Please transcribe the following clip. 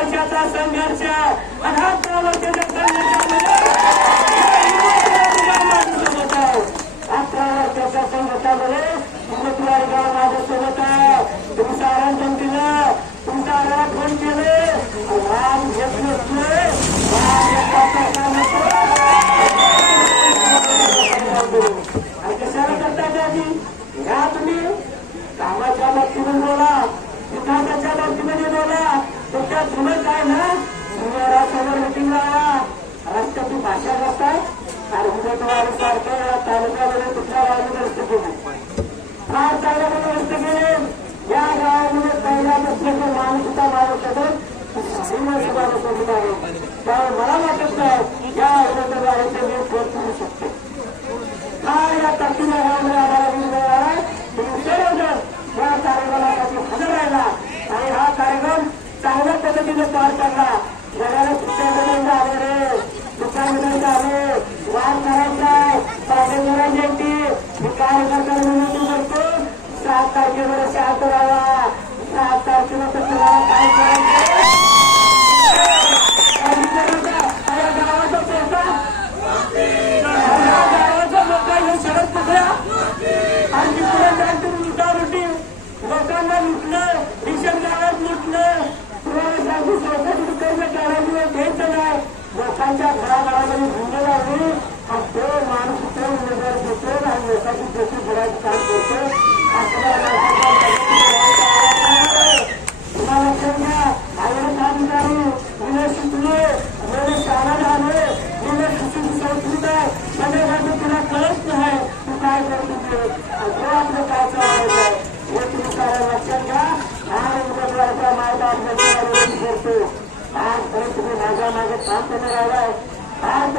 वर्षाचा संघर्ष आणि 11 वर्षाच्या संघर्षामध्ये 11 वर्षाच्या संघर्षामध्ये उमेदवारी गाव माझ्यासोबत आहे. तुमचा आरक्षण दिलं, तुमचा आरक्षण केलं, राम घेत नसतोय, कशाला करता त्याची घ्या तुम्ही कामाच्या बाबतीमध्ये बोला, विकासाच्या बाबतीमध्ये बोला. तुमच्या जुनं काय ना समोर मिटिंग लावा, रस्त्याची भाषा करतात आणि उमेदवारी सारखं तालुक्यामध्ये कुठल्या गावामध्ये रस्ते केले, फार चांगल्या रस्ते केले. या गावामध्ये पहिल्यापासून माणूस होता माणूस माणूस आहे. त्यामुळे मला वाटत नाही या उमेदवाराचे मी फोन करू शकतो. काय या तरतुदी गावामध्ये आम्हाला मिळाला सर्वजण या कार्यक्रमासाठी हजर राहिला आणि हा कार्यक्रम चांगल्या पद्धतीने पार पडला. जगाला सुट्ट्यामध्ये आले रे, सुट्ट्यामध्ये आले, वार करायचा साधेश्वरा जयंती मी कार्यकर्त्याला विनंती करतो 7 तारखेला शांत राहावा. 7 तारखेला तर तुम्हाला काय करायचं गावाचा पैसा गावाचा लोक शरद पकड्या आणि पुढे जाऊन तुम्ही लुटालुटी लोकांना लुटलं, भीषण गावात लुटलं. तुम्हाला सांगू स्वतःची कर्ज काढायला द्यायचं नाही. लोकांच्या घराघरामध्ये भूमी लावली आणि तो माणूस तो उमेदवार देतो आणि लोकांची जशी घराची काम करतो. तुम्हाला लक्षात घ्या, आयोडे अधिकारी मुले शिकले, मुले शाळा झाले, मुले शिक्षण संस्कृत आहे, सगळ्या तुला कळत नाही तू काय करतो तो आपलं काय चालवायचं आहे हे तुम्ही सारा लक्षात घ्या. आणि उमेदवाराचा मार्ग आपल्याला करतो. आजपर्यंत तुम्ही माझ्या मागे काम करून राहिलाय. आज